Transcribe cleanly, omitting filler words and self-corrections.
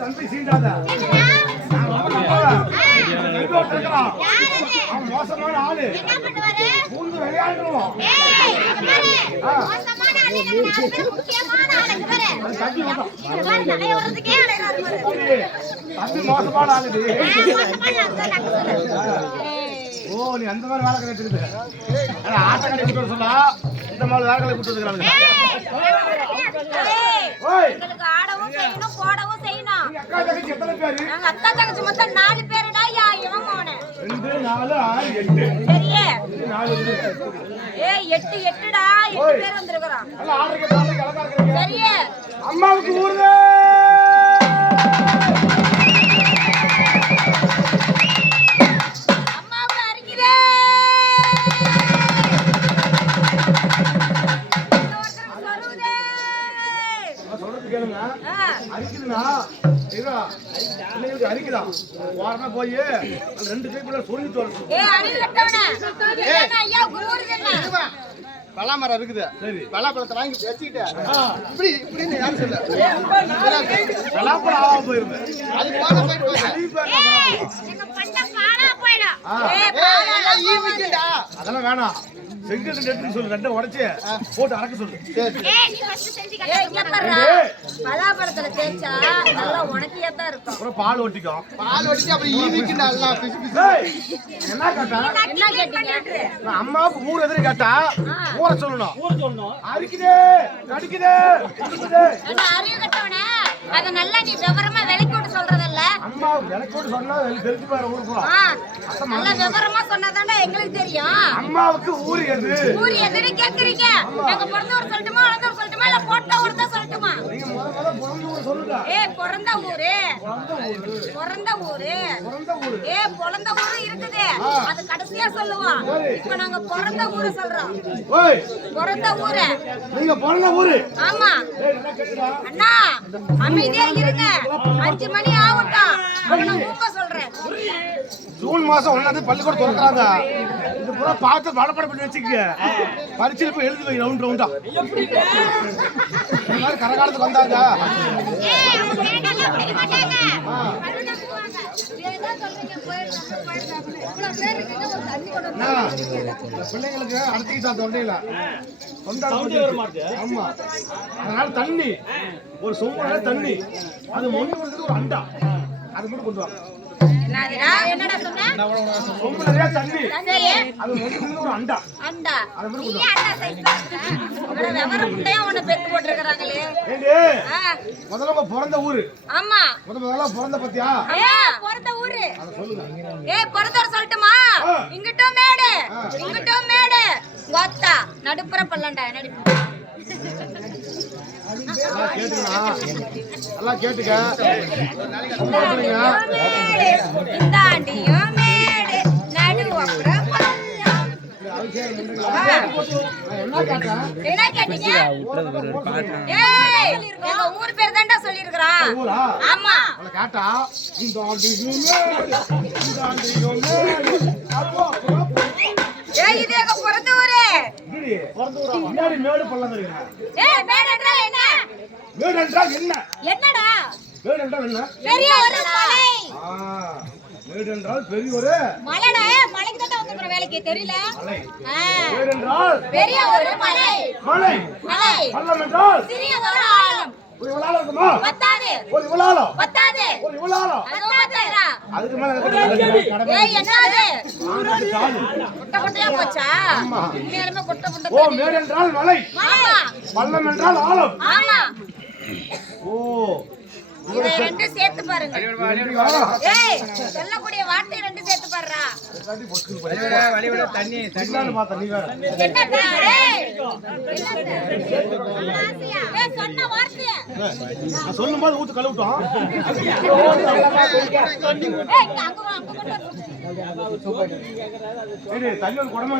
தம்பி சீண்டாத மோசமான ஆளு பூந்து விளையாடுவோம் தம்பி மோசமான ஆளு. ஓ நீ அந்த மாதிரி வேலை கிடைச்சிருக்கு ஆட்ட கடை கூட்டு சொன்னா இந்த மாதிரி வேலை கடை கூட்டு வந்துக்கிறாங்க. ஆடவும் செய்யணும் போடவும் செய்யணும். அக்கா தங்கச்சி எத்தனை பேரு? நாங்க அக்கா தங்கச்சி மொத்தம் 4 பேருடா. இவன் மோனே 2 4 6 8 சரியே 4 8டா 8 பேர் வந்திருக்கோம். எல்லாம் ஆடுறீங்க பாடுறீங்க அழகா இருக்கீங்க. சரியே அம்மாவுக்கு ஊருங்க. அம்மாவுக்கு அரிக்குதே. சொல்றது கேளுங்க. அரிக்குதுன்னா பிள்ளைங்களுக்கு அரிக்குதான் வாரமா போய் 2 கைக்குள்ள சொல்லிட்டு வரணும். பலாமரம் இருக்குது. சரி பலாப்பழத்தை வாங்கி வச்சுக்கிட்டு இப்படி இப்படின்னு யாரும் சொல்ல பலாப்பழம் ஆகாம போயிருது. அது அதெல்லாம் வேணாம். செங்கல் நெட்டு சொல்லு 2 உடைச்சு போட்டு அரைக்க சொல்லு. பலாப்பழத்துல தேய்ச்சா நல்லா உனக்கியா தான் இருக்கும். அப்புறம் பால் ஒட்டிக்கும். பால் ஒட்டிச்சு அப்புறம் ஈவிக்கு நல்லா பிசு பிசு. என்ன கேட்டா? என்ன கேட்டீங்க? அம்மாவுக்கு ஊர் எதிரி கேட்டா ஊரை சொல்லணும். ஊர் சொல்லணும். அரிக்குதே கடிக்குதே. அறிவு கட்டவனே அத நல்லா நீ விவரமா விலைக்கு போட்டு சொல்றதல்ல. அம்மா விலைக்கு போட்டு சொன்னா தெரிஞ்சு பாரு ஊர் போறா. நல்ல விவரமா சொன்னாதான்டா எங்களுக்கு தெரியும். அம்மாவுக்கு ஊர் எது? ஊர் எதுன்னு கேக்குறீங்க. நாங்க பிறந்த ஊர் சொல்லட்டுமா வளர்ந்த ஊர் சொல்லட்டுமா இல்ல போட்ட ஊர் தான் சொல்லட்டுமா? நீங்க முதல்ல பிறந்த ஊர் சொல்லுங்க. பிறந்த ஊரு. பிறந்த ஊரு. பிறந்த ஊரு இருக்குது. அது கடைசியா சொல்லுவோம். இப்போ நாங்க பிறந்த ஊரு சொல்றோம். பிறந்த ஊரு. நீங்க பிறந்த ஊரு? ஆமா. அண்ணா அமைதியா இருங்க. 5 மணி ஆகட்டும். நான் ஊக்க சொல்றேன். ஜூன் மாசம் 1 பள்ளிக்கூடம் திறக்கறாங்க. இது பூரா பார்த்து வடப்பட பண்ணி வச்சுக்க. பரீட்சையில போய் எழுதி வை ரவுண்ட் ரவுண்டா. எல்லாரும் கரகாலத்துக்கு வந்தாங்க. பிள்ளைங்களுக்கு அடைச்சிக்கிட்டா தொண்டையில ஆமா. அதனால தண்ணி ஒரு சொம்பு தண்ணி அது மொழி ஒரு அண்டா அது மட்டும் கொண்டு வாங்க. என்னடா சொன்ன? சொம்பு நிறைய தண்ணி அது மொழி ஒரு அண்டா அண்டா அது மட்டும் நீ அண்டா சைஸ்ல விவரம் முட்டையா உன்னை பெத்து போட்டுருக்காங்களே. முதல்ல உங்க பிறந்த ஊரு? ஆமா. முதல்ல பிறந்த பத்தியா? பிறந்த ஊரு அத சொல்லுங்க. பிறந்த ஊர் சொல்லட்டுமா? இங்கிட்டும் மேடு இங்கிட்டும் மேடு கோத்தா நடுப்புற பல்லண்டா நடுப்பு. நல்லா கேட்டுக்க. இந்தாண்டியும் மேடு நடுப்புற என்ன கேட்டீங்க? எங்க ஊர் பேர் தான்டா சொல்லிருக்கான். ஆமா கேட்டா இது எங்க பிறந்த ஊரு. முன்னாடி மேடு பள்ளம் தெரியுமா? மேடு என்றால் என்ன? மேடு என்றால் என்ன? என்னடா மேடு என்றால் என்ன? பெரிய ஒரு மலை. மேடு என்றால் பெரிய ஒரு மலைடா. மலைக்கு தான் வந்துற வேலைக்கு தெரியல. மேடு என்றால் பெரிய ஒரு மலை. மலை. மலை. பள்ளம் என்றால் சிறிய ஒரு ஆழம். ஒரு இவ்வளவு ஆழம் இருக்குமா? பத்தாது. ஒரு இவ்வளவு ஆழம். பத்தாது. ஒரு இவ்வளவு ஆழம். அதோ பத்தாதுடா. அதுக்கு மேல கடமை. ஏய் என்னது? ஆண்டுக்கு கால். குட்டை குட்டையா போச்சா? உண்மையாலுமே குட்டை குட்டை ஓ தெரியுது. மேடு என்றால் மலை, ஆமா. பள்ளம் என்றால் ஆழம். ஆமா. ஓ இதை ரெண்டும் சேர்த்து பாருங்க. ஆழம். ஏய் சொல்லக்கூடிய வார்த்தை ரெண்டும் சேர்த்து பாருடா. என்னன்னு பார்த்தா நீ வேற. என்னடா டேய்? ஆசியா. ஏய் சொன்ன வார்த்தைய. நான் சொல்லும்போது ஊத்து கழுவிட்டோம். ஏய் இங்க அங்க வா, அங்க கொண்டு வா. ஏய், தண்ணி ஒரு குடமா